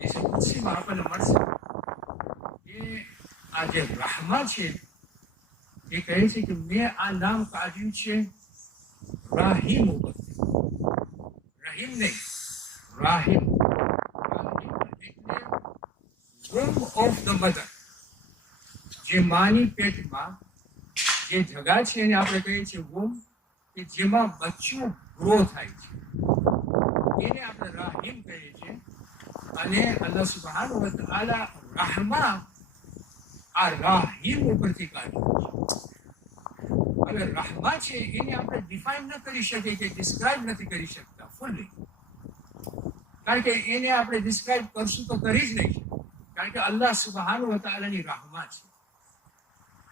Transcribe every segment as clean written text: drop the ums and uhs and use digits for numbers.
હદીસે કુદસીમાં આપણને મળશે કે આ જે રાહમા છે એ કહે છે કે મેં આ નામ કાઢ્યું છે રાહીમ ઉપરથી. રહીમ નહીં, રાહીમ. રાહીમ એટલે womb of the mother. જે માની પેટમાં જે જગા છે એને આપણે કહીએ છીએ womb, કે જેમાં બચ્ચું ગ્રો થાય છે એને આપણે રાહીમ કહીએ છીએ. અને અલ્લાહ સુબ્હાનહુ વ તઆલા rahma આ રાહીમ ઉપરથી કાઢ્યું છે. હવે rahma છે એને આપણે ડિફાઇન ન કરી શકીએ કે ડિસ્ક્રાઇબ નથી કરી શકતા ફૂલી, કારણ કે એને આપણે ડિસ્ક્રાઇબ કરશું તો કરી જ નહીં શકીએ, કારણ કે અલ્લાહ સુબ્હાનહુ વ તઆલાની rahma છે.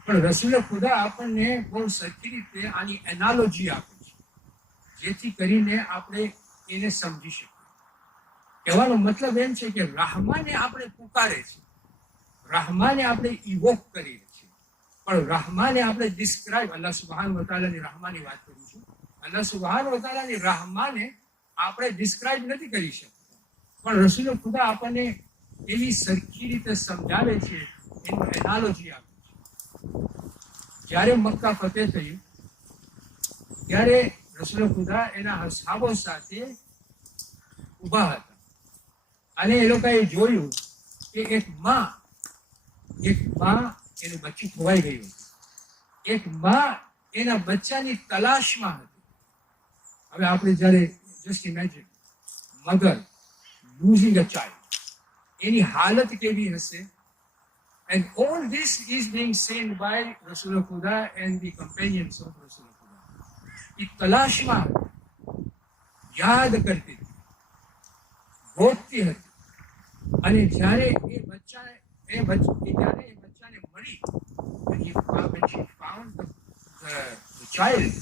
પણ રસૂલ ખુદા આપણને બહુ સરખી રીતે આની એનાલોજી આપે છે જેથી કરીને આપણે એને સમજી શકીએ. કહેવાનો મતલબ એમ છે કે rahમાને આપણે પુકારે છે, rahમાને આપણે ઇવોક કરીએ છીએ, પણ rahમાને આપણે ડિસ્ક્રાઇબ, અલ્લાહ સુબ્હાનહુ વ તઆલાની rahમાની વાત કરું છું, અલ્લાહ સુબ્હાનહુ વ તઆલાની rahમાને આપણે ડિસ્ક્રાઇબ નથી કરી શકતા. પણ રસૂલ ખુદા આપણને એવી સરખી રીતે સમજાવે છે, એનું એનાલોજી આપે છે. જ્યારે મક્કા ફતેહ થયું ત્યારે રસૂલ ખુદા એના અસહાબો સાથે ઊભા હતા અને એ લોકોએ જોયું કે એક માં એનું બચ્ચું ખોવાઈ ગયું હતું. એક માં એના બચ્ચાની તલાશમાં હતી. હવે આપણે જ્યારે just imagine mother losing a child, એની હાલત કેવી હશે? And all this is being seen by Rasul Khuda and the companions of Rasul Khuda. એ તલાશમાં યાદ કરતી હતી, ગોતતી હતી, અને જ્યારે એ બચ્ચાને મળી, when she found the child,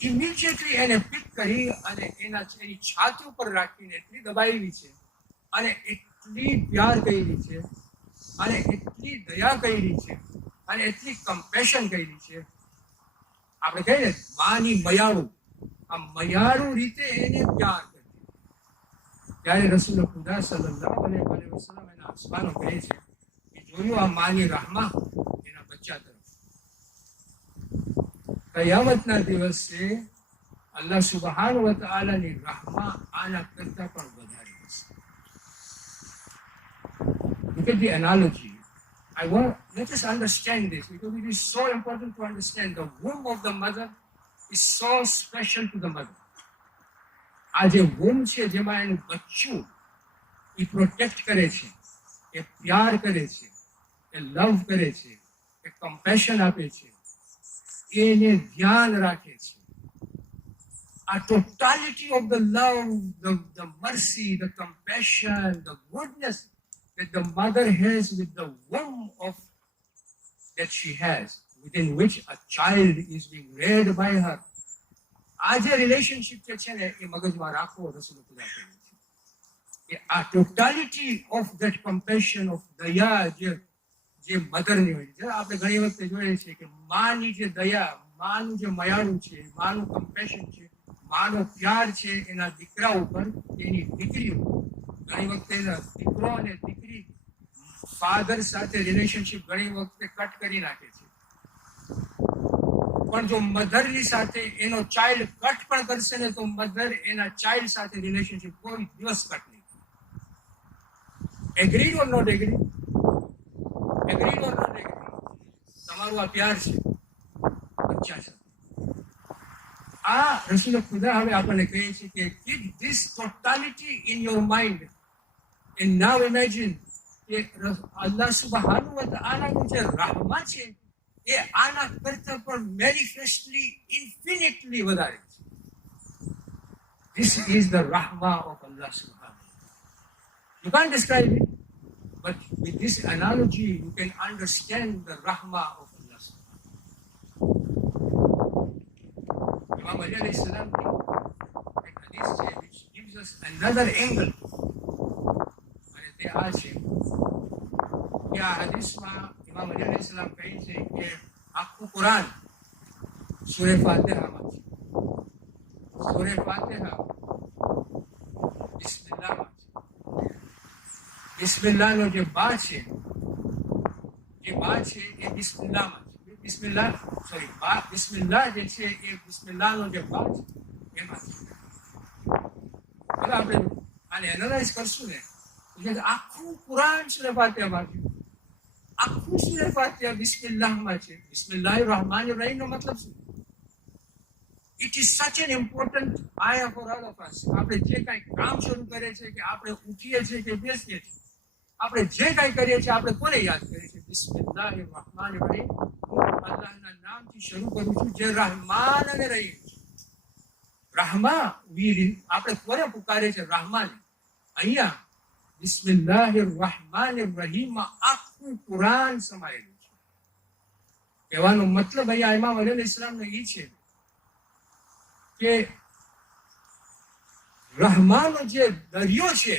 immediately એને પિક કરી અને એની છાતી ઉપર રાખીને એટલી દબાવી છે અને એટલી પ્યાર કરી છે અને એટલી દયા કરી છે અને એટલી કમ્પેશન કરી છે. આપણે કહીએ ને માની મયાળું, આ મયાળું રીતે એને પ્યાર કરી. ત્યારે રસૂલ ખુદા સલ્લલ્લાહુ અલૈહિ વસલ્લમ એના અસહાબો કહે છે કે જોયું આ માની rahma એના બચ્ચા તરફ. કયામતના દિવસે અલ્લાહ સુબ્હાનહુ વ તઆલાની rahma આના કરતા પણ વધારે હશે. Look at the analogy. Let us understand this, because it is so important to understand. The womb of the mother is so special to the mother. આ જે womb છે જેમાં એનું બચ્ચું એ પ્રોટેક્ટ કરે છે, એ પ્યાર કરે છે, એ લવ કરે છે, એ કમ્પેશન આપે છે, એને ધ્યાન રાખે છે. આ totality of the love, the mercy, the compassion, the goodness that the mother has with the womb of that she has, within which a child is being reared by her. આ જે relationship છે ને એ મગજમાં રાખવો રસૂલ ખુદા કહે છે કે આ totality of that compassion, of દયા જે મધરની હોય છે. આપણે ઘણી વખતે જોઈએ છીએ કે માની જે દયા, માનું જે મયાળું છે, માનું કમ્પેશન છે, માનો પ્યાર છે એના દીકરા ઉપર, એની દીકરી ઉપર. ઘણી વખતે દીકરો અને દીકરી ફાધર સાથે રિલેશનશિપ ઘણી વખતે કટ કરી નાખે છે, પણ જો મધરની સાથે એનો ચાઇલ્ડ કટ પણ કરશે ને તો મધર એના ચાઇલ્ડ સાથે રિલેશનશિપ કોઈ દિવસ કટ નહીં કરે. Agreed or not agree? Agreed or not agree? તમારું આ પ્યાર છે બચ્ચા સાથે. આ રસૂલ ખુદા હવે આપણને કહે છે કે keep this totality in your mind and now imagine કે અલ્લાહ સુબ્હાનહુ વ તઆલાનું જે rahma છે એ આના કરતા પણ મેનિફેસ્ટલી ઇન્ફિનિટલી વધારે છે. This is the rahma of Allah subhanahu wa ta'ala. You can't describe it, but with this analogy you can understand the rahma of Allah subhanahu wa ta'ala. Imam Ali alayhi salam એક hadith છે which gives us another angle, અને તે આ છે કે આ હદીસમાં ઇમામ અલી અલૈહિ સલામ કહે છે કે આખું કુરાન સૂરે ફાતિહામાં છે. સૂરે ફાતિહા બિસ્મિલ્લાહમાં છે. બિસ્મિલ્લાહનો જે બા છે એ બિસ્મિલ્લાહમાં છે. બિસ્મિલ્લાહ જે છે એ બિસ્મિલ્લાહનો જે બા છે એમાં છે. હવે આપણે આને એનાલાઇઝ કરશું ને તો આખું કુરાન સૂરે ફાતિહામાં છે. આખું સૂરે ફાતિહા બિસ્મિલ્લાહમાં છે. બિસ્મિલ્લાહિર રહમાનિર રહીમનો મતલબ શું? It is such an important ayah for all of us. આપણે જે કાંઈ કામ શરૂ કરે છે કે આપણે ઉઠીએ છીએ કે બેસીએ છીએ, આપણે જે કાંઈ કરીએ છીએ આપણે કોને યાદ કરીએ છીએ? બિસ્મિલ્લાહિર રહમાનિર રહીમ. હું અલ્લાહના નામથી શરૂ કરું છું જે રહમાન અને રહીમ છે. rahma આપણે કોને પુકારે છે? rahman. અહીંયા બિસ્મિલ્લાહિર રહમાનિર રહીમમાં આખું કુરાન સમાયેલું છે. કહેવાનો મતલબ અહીંયા ઇમામ અલી અલૈહિસ્સલામનો એ છે કે રહમાનો જે દરિયો છે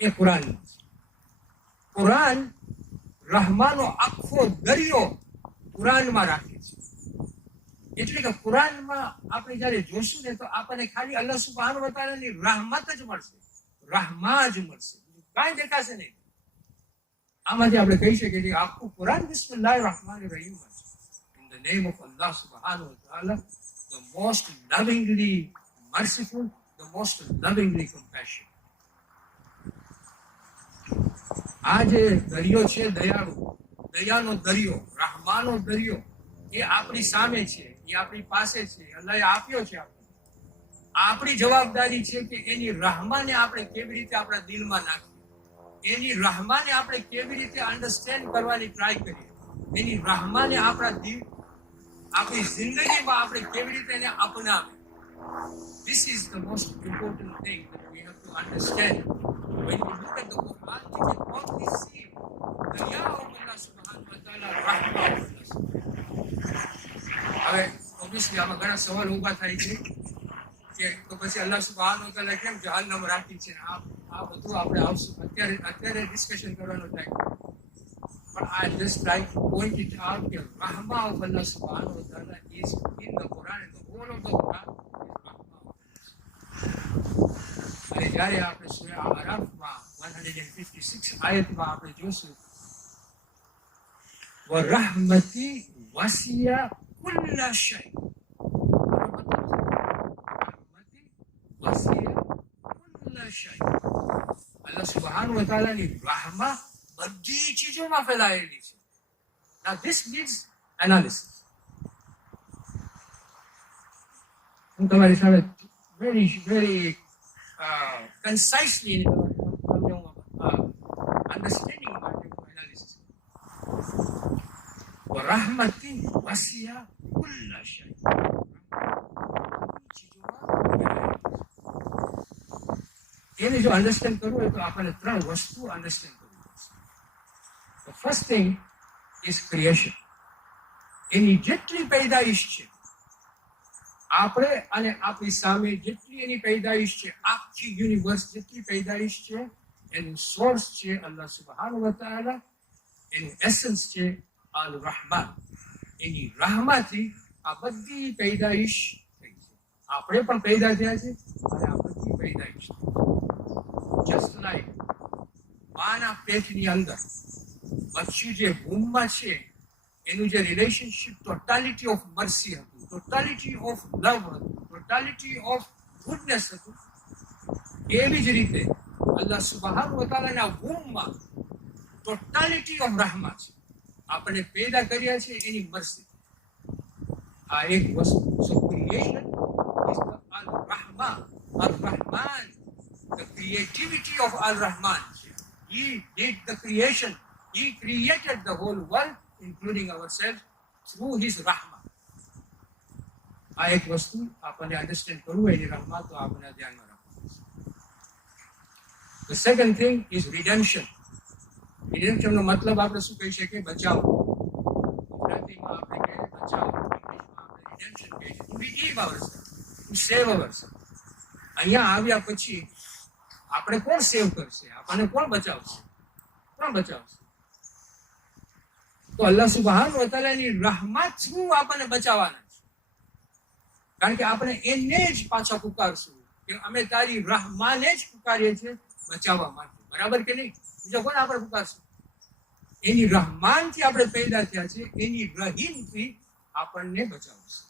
એ કુરાન છે. કુરાન રહમાનો આખો દરિયો કુરાનમાં રાખે છે. એટલે કે કુરાનમાં આપણે જયારે જોશું ને તો આપણને ખાલી અલ્લાહ સુબ્હાનહુ વ તઆલાની rahmat જ મળશે, rahma જ મળશે, કાંઈ દેખાશે નહીં. આમાંથી આપણે કહી શકીએ કે આખું કુરાન બિસ્મિલ્લાહિર રહમાનિર રહીમ છે. ઇન ધ નેમ ઓફ અલ્લાહ સુબ્હાનહુ વ તઆલા, the most lovingly merciful, the most lovingly compassionate. આ જે દરિયો છે દયાળુ, દયાનો દરિયો, rahમાનો દરિયો, એ આપણી સામે છે, એ આપણી પાસે છે, અલ્લાહે આપ્યો છે. આપણી જવાબદારી છે કે એની rahમાને આપણે કેવી રીતે આપણા દિલમાં નાખીએ, એની rahમાને આપણે કેવી રીતે અન્ડરસ્ટેન્ડ કરવાની ટ્રાય કરીએ, એની rahમાને આપણી જિંદગીમાં આપણે કેવી રીતે એને અપનાવીએ. This is the most important thing that we have to understand. When we look at the Quran, we can only see the Ya of Allah subhanahu wa ta'ala, Rahmah of Allah. હવે obviously આમાં ઘણા સવાલ ઊભા થાય છે કે તો પછી અલ્લાહ સુબ્હાનહુ વ તઆલા કેમ જહન્નમ રાખી છે? આ બધું આપણે આવશું, અત્યારે ડિસ્કશન કરવાનો time. But I just like to point it out that Rahmah of Allah subhanahu wa ta'ala is in the Quran, and the whole of the Quran is Rahmah of Allah. અને જ્યારે આપણે સૂરા અરાફમાં 156 આયતમાં આપણે જોશું વરહમતી વસિયા કુલ્લા શૈ. વરહમતી વસિયા કુલ્લા શૈ. અલ્લાહ સુબ્હાનહુ વ તઆલાની rahmah બધી ચીજોમાં ફેલાયેલી છે. Now this needs analysis. હું તમારી સામે very concisely understanding માટે analysis. rahmati wasiya kulla shay. એને જો અન્ડરસ્ટેન્ડ કરવું હોય તો આપણે ત્રણ વસ્તુ અન્ડરસ્ટેન્ડ કરવી પડશે. The first thing is creation. એની જેટલી પેદાઈશ છે, આપણે અને આપણી સામે જેટલી એની પેદાઈશ છે, આખી યુનિવર્સ જેટલી પેદાઈશ છે, એનું સોર્સ છે અલ્લાહ સુબ્હાનહુ વ તઆલા, એનું એસન્સ છે અલ રહમાન. એની rahmaથી આ બધી પેદાઈશ થઈ છે. આપણે પણ પેદા થયા છે અને આ બધી પેદાઈશ જસ્ટ લાઈક માના પેટની અંદર બચ્ચું જે ભૂમમાં છે એનું જે રિલેશનશિપ ટોટાલિટી ઓફ મર્સી હતું, ટોટાલિટી ઓફ લવ હતું, ટોટાલિટી ઓફ ગુડનેસ હતું, એવી જ રીતે અલ્લાહ સુબ્હાનહુ વ તઆલાના ભૂમમાં ટોટાલિટી ઓફ rahmah છે. આપણે પેદા કર્યા છે એની મર્સી. આ એક વસ્તુ. સો ક્રિએશન ઇઝ ધ અલ rahmah, અલ rahman, the creativity of Al Rahman. He did the creation. He created the whole world, including ourselves, through his rahmah. આ એક વસ્તુ આપણને અન્ડરસ્ટેન્ડ કરવું એની rahmah તો આપણે ધ્યાનમાં રાખવું. The second thing is redemption. Redemption નો મતલબ આપણે શું કહી શકીએ? બચાવ. ગુજરાતીમાં આપણે કહીએ બચાવ, ઇંગ્લિશમાં આપણે redemption કહીએ. To redeem ourselves, to save ourselves. અહીંયા આવ્યા પછી આપણે કોણ સેવ કરશે? આપણને કોણ બચાવશે? કોણ બચાવશે? તો અલ્લાહ સુબ્હાનહુ વ તઆલાની rahmat થ્રુ આપણને બચાવવાના છે. કારણ કે આપણે એને જ પાછા પુકારશું કે અમે તારી rahમાને જ પુકારીએ છીએ બચાવવા માટે. બરાબર કે નહીં? બીજા કોને આપણે પુકારશું? એની રહમાનથી આપણે પેદા થયા છે, એની રહીમથી આપણને બચાવશે.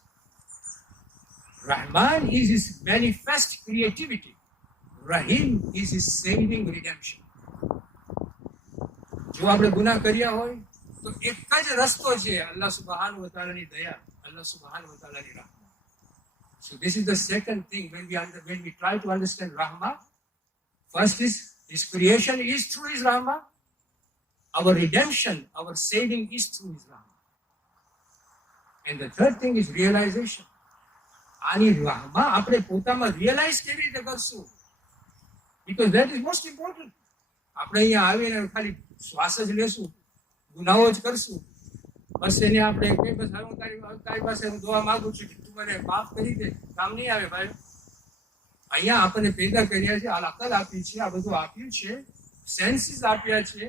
Rahman is his manifest creativity. Rahim is his saving redemption. જો આપણે ગુનાહ કર્યા હોય તો એક જ રસ્તો છે, અલ્લાહ સુબ્હાનહુ વ તઆલાની દયા, અલ્લાહ સુબ્હાનહુ વ તઆલાની Rahmat. So this is the second thing when we try to understand Rahmah. First is his creation is through his Rahmah. Our redemption, our saving is through his Rahmah. And the third thing is realization. આની rahmah આપણે પોતામાં realise કેવી રીતે કરશું? Because that is most important. આપણે અહીંયા આવીને ખાલી શ્વાસ જ લેશું, ગુનાહો જ કરશું, બસ એને આપણે કઈ બસ હું તારી પાસે હું દુઆ માંગુ છું કે તું મને માફ કરી દે, કામ નહીં આવે ભાઈ. અહીંયા આપણને પેદા કર્યા છે, આ અકલ આપી છે, આ બધું આપ્યું છે, સેન્સીસ આપ્યા છે,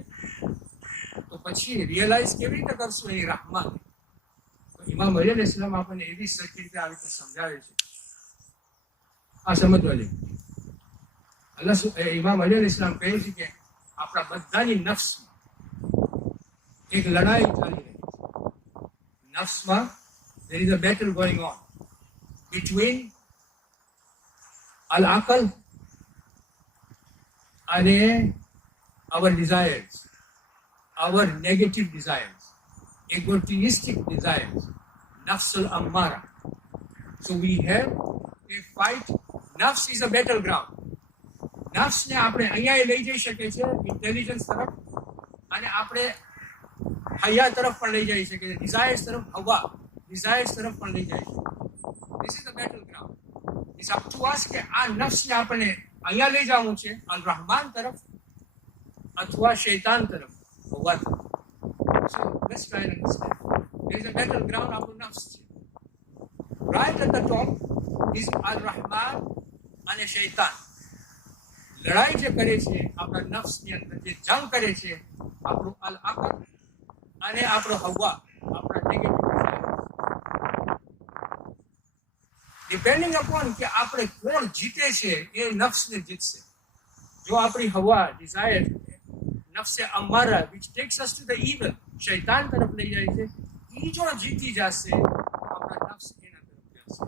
તો પછી રિયલાઇઝ કેવી રીતે કરશું એની rahmah? ઇમામ અલી અલૈહિસ્સલામ આપણને એવી સરખી રીતે આ રીતે સમજાવે છે. આ સમજવા જેવું. ઇમામ અલી અલૈહિસ્સલામ કહે છે કે આપણા બધાની નફ્સમાં એક લડાઈ ચાલી રહી છે. નફ્સમાં there is a battle going on between al-aql અને our desires, our negative desires, egotistic desires, nafs al-ammara. So we have a fight. Nafs is a battleground. Nafs ને આપણે અહીંયા લઈ જઈ શકે છે ઇન્ટેલિજન્સ તરફ, અને આપણે હયા તરફ પણ લઈ જઈ શકે છે, ડિઝાયર્સ તરફ, હવા ડિઝાયર્સ તરફ પણ લઈ જાય છે. This is the battleground. It's up to us કે આ નફ્સને આપણે અહીંયા લઈ જવું છે અલ રહમાન તરફ અથવા શૈતાન તરફ, હવા તરફ. So let's try and understand. There is a battleground of nafs. Right at the top is Ar-Rahman and Shaitan. લડાઈ જે કરે છે આપણા નફ્સની અંદર, જે જંગ કરે છે આપણું અલ-અકલ અને આપણો હવા, આપણા negative Dzire. Depending upon k આપણે કોણ જીતે છે એ નફ્સને જીતશે. જો આપણી હવા ડિઝાયર નફ્સે અમારા which takes us to the evil, શૈતાન તરફ લઈ જાય છે, એ જો જીતી જશે આપણા નફ્સ એના તરફ જશે.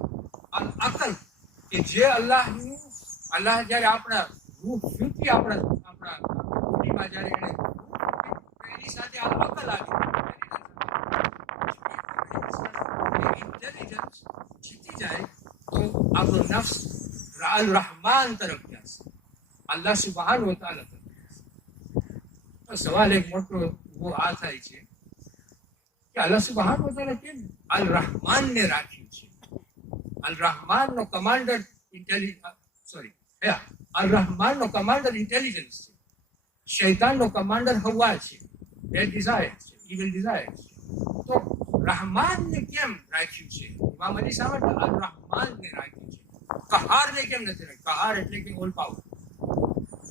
અકલ કે જે અલ્લાહ જ્યારે આપણા રૂહ ફ્યુથી આપણા બોડીમાં જ્યારે એને એની સાથે આ અકલ આવી, ઇન્ટેલિજન્સ જીતી જાય તો આપણો નફ્સ અલ રહમાન તરફ જશે, અલ્લાહ સુબ્હાનહુ વ તઆલા તરફ. સવાલ એક મોટો वो આ થાય છે કે અલ્લાહ સુબ્હાનહુ વ તઆલા કેમ અલ રહમાન ને રાખ્યું છે? અલ રહમાન નો કમાન્ડર અલ રહમાન નો કમાન્ડર ઇન્ટેલિજન્સ છે, શૈતાન નો કમાન્ડર હવા છે, બેડ ડિઝાયર છે, ઇવિલ ડિઝાયર છે. તો રહમાન ને કેમ રાખ્યું છે? ઇમામ અલી સાહેબ અલ રહમાન ને રાખ્યું છે. કહાર ને કેમ નથી રાખ્યું? કહાર એટલે કે ઓલ પાવર,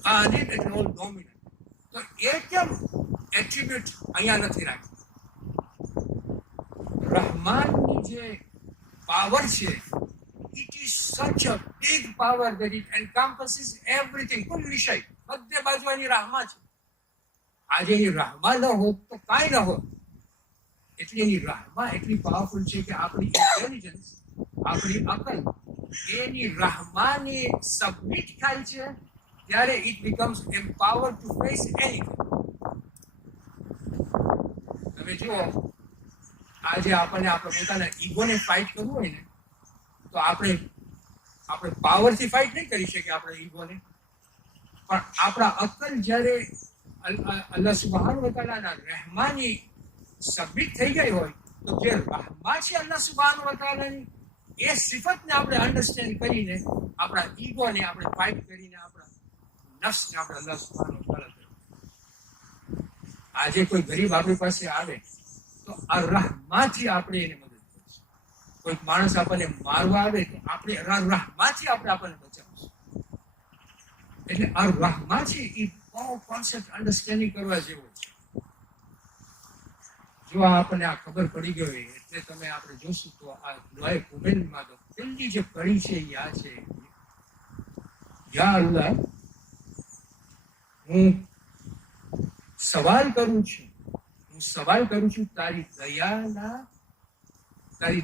કાદિર એટલે ઓલ ડોમિનન્ટ. તો એ કેમ એટ્રીબ્યુટ અહીંયા નથી રાખ્યું? રહમાનની જે પાવર છે, it is such a big power that it encompasses everything. કુલ વિષય બધે બાજુ એની rahmah છે. આજે એની rahmah ન હોત તો કાંઈ ન હોત. એટલે એની rahmah એટલી પાવરફુલ છે કે આપણી ઇન્ટેલિજન્સ, આપણી અકલ એની rahmah ને સબમિટ થાય છે ત્યારે it becomes empowered to face anything. તમે જુઓ, આજે આપણને આપણે પોતાના ઈગોને ફાઇટ કરવું હોય ને તો આપણે પાવરથી ફાઇટ નહીં કરી શકીએ આપણે ઈગોને, પણ આપણા અકલ જ્યારે અલ્લાહ સુબ્હાનહુ વ તઆલાના રહેમાની સબમિટ થઈ ગઈ હોય તો જે રહમા છે અલ્લાહ સુબ્હાનહુ વ તઆલાની, એ સિફતને આપણે અન્ડરસ્ટેન્ડ કરીને આપણા ઈગોને આપણે ફાઇટ કરીને આપણા નફ્સને આપણે અલ્લાહ સુબ્હાનહુ વ તઆલા. આજે કોઈ ગરીબ આપણી પાસે આવે તો આ રહમાથી આપણે એને મદદ કરીશું. કોઈ માણસ આપણને મારવા આવે તો આપણે રહમાથી આપણને બચાવશું. એટલે આ રહમા છે એ બહુ કોન્સેપ્ટ અન્ડરસ્ટેન્ડિંગ કરવા જેવો છે. જો આપણને આ ખબર પડી ગઈ હોય એટલે તમે આપણે જોશું તો આ દુઆએ કુબેરમાં તો પહેલી જે કડી છે એ આ છે, યા અલ્લાહ, હું સવાલ કરું છું તારી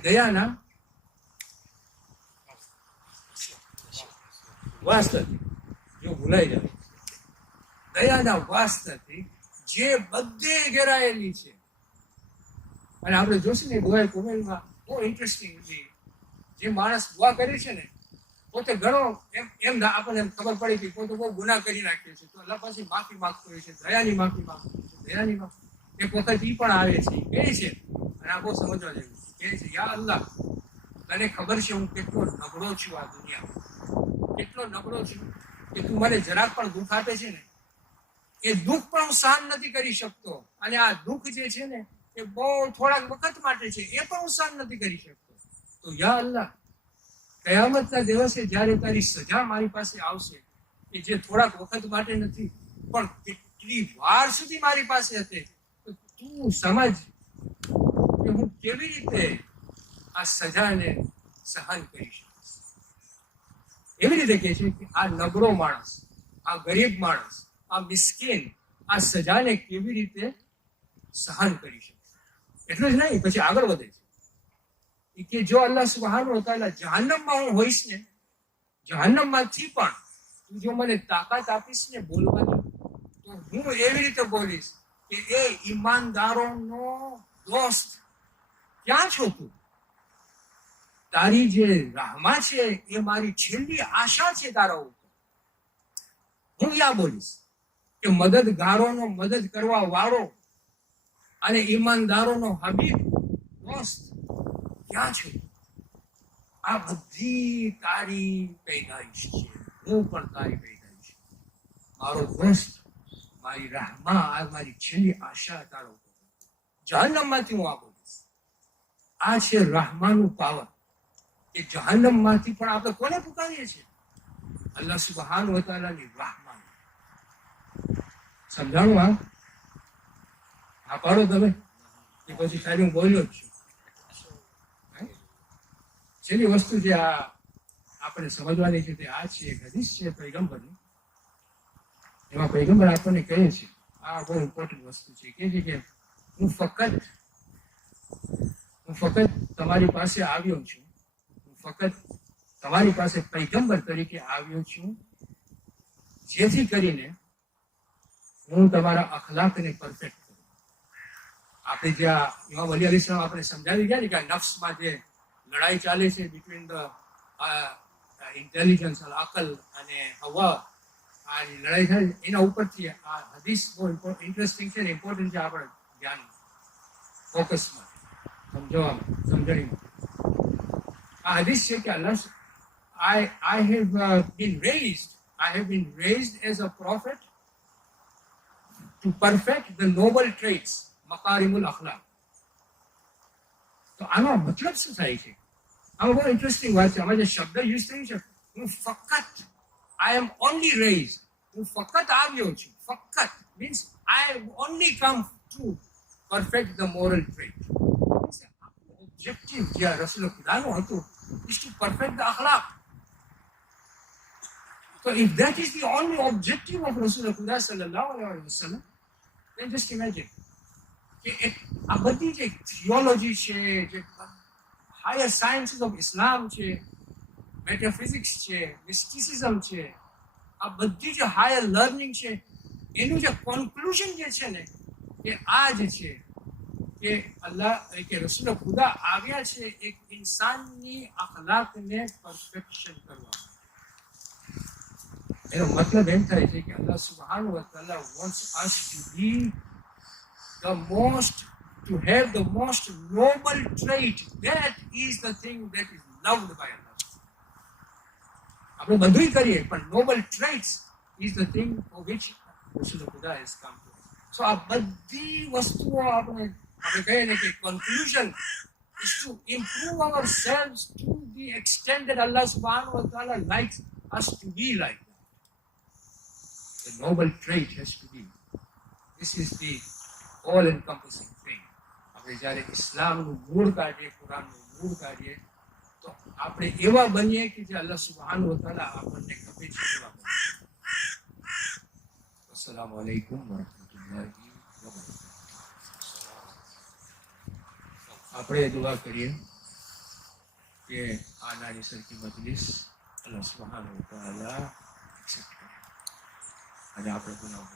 દયાના વાસ્તવથી, જો ભૂલાઈ જાય, દયાના વાસ્તવથી જે બધે ઘેરાયેલી છે. અને આપણે જોશું ને દુઆએ કુમેલમાં બહુ ઇન્ટરેસ્ટિંગ જે માણસ દુઆ કરે છે ને પોતે ઘણો એમ આપણને ખબર પડી કે પોતે બહુ ગુનાહ કરી નાખ્યો છે, તો અલ્લાહ પાસે માફી માંગતો હોય છે, દયાની માફી માંગતો હોય છે, દયાની માફી. એક વખત ઈ પણ આવે છે, કહે છે, અને આ બહુ સમજવા જેવું કહે છે, યા અલ્લાહ, તને ખબર છે હું કેટલો નબળો છું આ દુનિયામાં, કેટલો નબળો છું કે તું મને જરાક પણ દુઃખ આપે છે ને એ દુઃખ પણ હું સહન નથી કરી શકતો, અને આ દુઃખ જે છે ને એ બહુ થોડાક વખત માટે છે, એ પણ હું સહન નથી કરી શકતો. તો યા અલ્લાહ, કયામતના દિવસે જ્યારે તારી સજા મારી પાસે આવશે કે જે થોડાક વખત માટે નથી પણ કેટલી વાર સુધી મારી પાસે હશે, તો તું સમજ કે હું કેવી રીતે આ સજાને સહન કરી શકીશ. એવી રીતે કહે છે કે આ નબળો માણસ, આ ગરીબ માણસ, આ મિસ્કીન આ સજાને કેવી રીતે સહન કરી શકે. એટલું જ નહીં, પછી આગળ વધે છે કે જો અલ્લાહ સુબ્હાનહુ વ તઆલા જહન્નમમાં હું હોઈશ ને, જહન્નમમાંથી પણ તું જો મને તાકાત આપીશ ને બોલવાની, તો હું એવી રીતે બોલીશ કે એ ઈમાનદારોનો દોસ્ત, ક્યાં છો તું? તારી જે rahmah છે એ મારી છેલ્લી આશા છે તારા ઉપર. હું યા બોલીશ કે મદદગારોનો મદદ કરવા વાળો અને ઈમાનદારોનો હબીબ દોસ્ત, ક્યાં છે? આ બધી તારી પેદાઈશ છે, હું પણ તારી પેદાઈશ. મારો દોસ્ત, મારી rahmah, આ મારી છેલ્લી આશા તારો ઉપર. જહન્નમમાંથી હું આ બોલીશ. આ છે rahmahનું પાવર કે જહન્નમમાંથી પણ આપણે કોને પુકારીએ છીએ? અલ્લાહ સુબ્હાનહુ વ તઆલાની rahmah. સમજાણું? હા પાડો તમે, કે પછી ખાલી હું બોલ્યો જ છું. છેલ્લી વસ્તુ જે આપણે સમજવાની છે તે આ છે, એક હદીસ છે પૈગંબરની. એમાં પૈગંબર આપણને કહે છે, આ બહુ ઇમ્પોર્ટન્ટ વસ્તુ છે, કે છે કે હું ફક્ત તમારી પાસે આવ્યો છું, હું ફક્ત તમારી પાસે પૈગંબર તરીકે આવ્યો છું, જેથી કરીને હું તમારા અખલાકને પરફેક્ટ કરું. આપણે જે ઇમામ અલી અલીસલામ આપણે સમજાવી ગયા ને કે નફ્સમાં જે લડાઈ ચાલે છે બિટવીન ધ ઇન્ટેલિજન્સ, અકલ અને હવા, આ લડાઈ થાય એના ઉપરથી આ હદીસ બહુ ઇન્ટરેસ્ટિંગ છે ને ઇમ્પોર્ટન્ટ છે આપણે ધ્યાન ફોકસમાં સમજણીમાં. આ હદીસ છે કે અલ્લાહ, I have been raised as a prophet to perfect the noble traits, makarimul akhlaq. તો આનો મતલબ શું થાય છે? આમાં બહુ ઇન્ટરેસ્ટિંગ વાત છે. આમાં જે શબ્દ યુઝ થયું છે, હું ફક્ત, I am only raised, હું ફક્ત આવ્યો છું. ફક્ત means I have only come to perfect the moral trait. Objective જે રસૂલ ખુદાનું હતું is to perfect the akhlaq. So if that is the only objective of Rasul Khuda sallallahu alaihi wasallam, then just imagine કે આ બધી જે થિયોલોજી છે, જે higher sciences of ઇસ્લામ છે, મેટાફિઝિક્સ છે, મિસ્ટિસિઝમ છે, આ બધી જે હાયર લર્નિંગ છે, એનું જે કન્ક્લુઝન જે છે ને એ આ જ છે કે અલ્લાહ કે રસૂલ ખુદા આવ્યા છે એક ઇન્સાનની અખલાકને પરફેક્શન કરવા. એનો મતલબ એમ થાય છે કે અલ્લાહ સુબ્હાનહુ વ તઆલા wants us to be the most, to have the most noble trait. That is the thing that is loved by Allah. આપણે બધું કરીએ પણ noble traits is the thing for which Rasul Khuda has come to us. So આ બધી વસ્તુઓ આપણે કહીએ ને કે conclusion is to improve ourselves to the extent that Allah subhanahu wa ta'ala likes us to be like that. The noble trait has to be. This is the all-encompassing thing. આપણે જ્યારે ઇસ્લામનું મૂળ કાઢીએ, કુરાનનું મૂળ કાઢીએ, તો આપણે એવા બનીએ કે જે અલ્લાહ સુબ્હાનહુ વ તઆલા આપણને ગમે છે એવા બનીએ. અસ્સલામુ અલૈકુમ વરહમતુલ્લાહિ આપણે દુઆ કરીએ કે આ નાની સરખી મજલિસ અલ્લાહ સુબ્હાનહુ વ તઆલા એક્સેપ્ટ કરે અને આપણે ગુનાહ